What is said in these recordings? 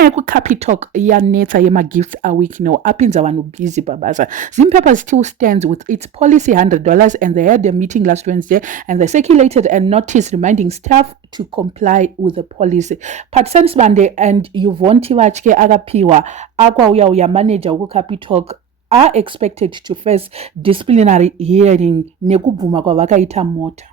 inyaya yekucapitalk yanetsa yema-gifts awiki no apinza vanhu busy pabasa. Zimpepa still stands with its policy $100 and they had a meeting last Wednesday and they circulated a notice reminding staff to comply with the policy. Patisani Sibande and Yvonne Tivachke akapiwa akwauya manager wekucapitalk are expected to face disciplinary hearing nekubvuma kwavakaita mota.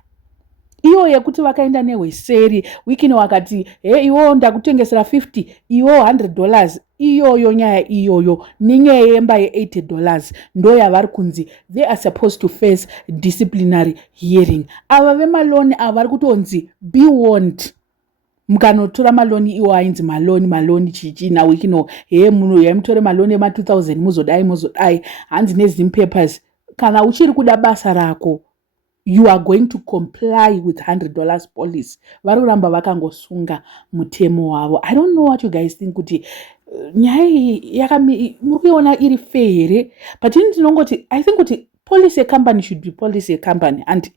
Iyo yekuti vakaenda nehweseri wikino wakati iwo ndakutengesera 50 iwo $100 iyoyo nyaya iyoyo nenyaya yemba ye$80 ndo yavari kunzi they are supposed to face disciplinary hearing. Ava vemaloni ava vari kutonzi be warned. Mukanotora maloni iwo ainzi maloni chichina wikino munhu yamutore maloni ema2000 muzodai hanzi nezimpapers kana uchiri kuda basa rako you are going to comply with $100 policy. Vari kuramba vakangosunga mutemo wavo. I don't know what you guys think kuti nyaya muriona iri fair here, but ndinongoti I think kuti policy company should be policy company and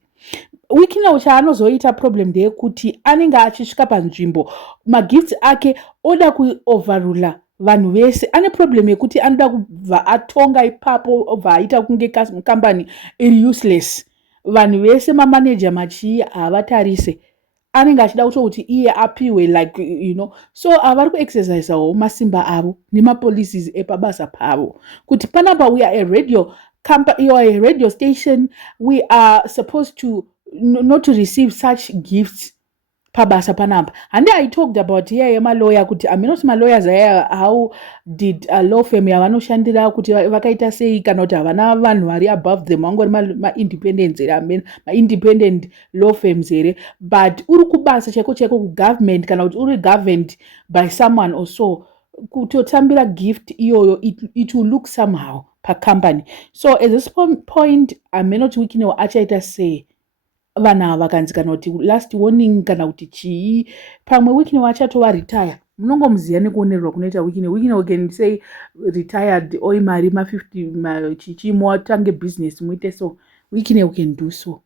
wikina chaanozoita problem ndeyekuti anenge achisvika panzvimbo magifts ake oda kuoverrula vanhu vese. Ane problem yekuti anoda kubva atonga ipapo obva aita kunge company iri useless. Vanhu vese mamanager machii havatarise anenge achida kuti iye apiwe like so avari kuexercise masimba avo nemapolicies epabasa pavo kuti panapa we are a radio company, you are a radio station, we are supposed to not to receive such gifts pabasa panapa. And I talked about here lawyer kuti not my lawyers how did a law firm yavanoshandira kuti vakaita sei kana kuti havana vanhu vari above them vangori ma-independents here ma-independent law firms here, but uri kubasa cheko kugovernment kana kuti uri governed by someone or so kutotambira gift iyoyo it will look somehow per company. So at this point amenoti wikino achaita sei vana vakanzi kana kuti last warning kana kuti chii pamwe wikino vachatova retire. Munongomuziva nekuonerwa kunoita wikino we can say retired oimari ma50 chichi motange business muite so wikino we can do so.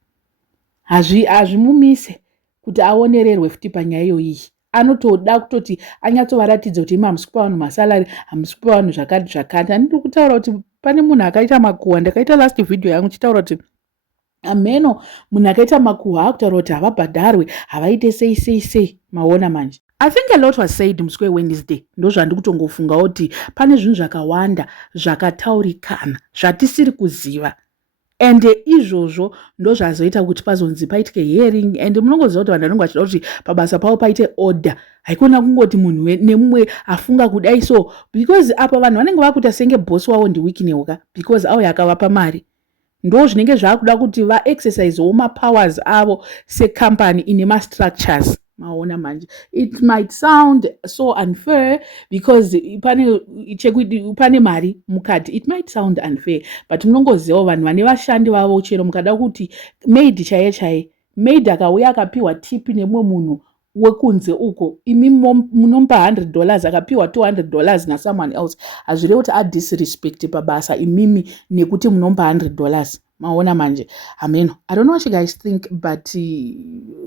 Hazvimumise kuti aonererwe futi panyaya iyoyi. Anotoda kutoti anyatsovaratidza kuti hamusi kupa vanhu masalari hamusi kupa vanhu zvakati. Handiri kutaura kuti pane munhu akaita makuhwa. Ndakaita last video yangu chitaura kuti ameno munhu akaita makuhwa akutaura kuti havabhadharwe havaite sei maona manje. I think a lot was said musi weWednesday. Ndo zvandiri kutongofunga kuti pane zvinhu zvakawanda zvakataurikana zvatisiri kuziva. And izvozvo ndo zvazoita kuti pazonzi paitike hearing and munongoziva kuti vanhu vanenge vachida kuti pabasa pavo paite order. Haikona kungoti munhu nemumwe afunga kudai so because apa vanhu vanenge vakuita senge boss wavo ndiwikineuka because auya akavapa mari. Ndo zvinenge zvaakuda kuti vaexercise mapowers avo secompany ine mastructures maona manje. It might sound so unfair because pane mari mukati. It might sound unfair but munongoziva vanhu vane vashandi vavo chero mukada kuti maid chaiye maid akauya akapiwa tip nemumwe munhu wekunze uko imi munompa $100 akapiwa $200 na someone else hazvirevi kuti adisrespect pabasa imimi nekuti munompa $100 maona manje. Amen. I don't know what you guys think but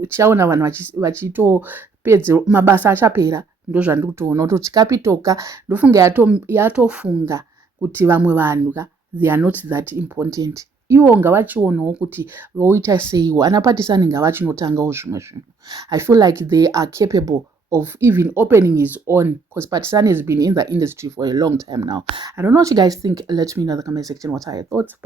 chaona vanhu vachitopedze mabasa achapera ndo zvandiri kutoona kuti chikapitoka ndofunga yatofunga kuti vamwe vanhu they are not that important. Ivo ngavachionawo kuti voita seiwo anapatisani ngavachinotangawo zvimwe zvinhu. I feel like they are capable of even opening his own because Patisani has been in the industry for a long time now. I don't know what you guys think. Let me know in the comment section what are your thoughts.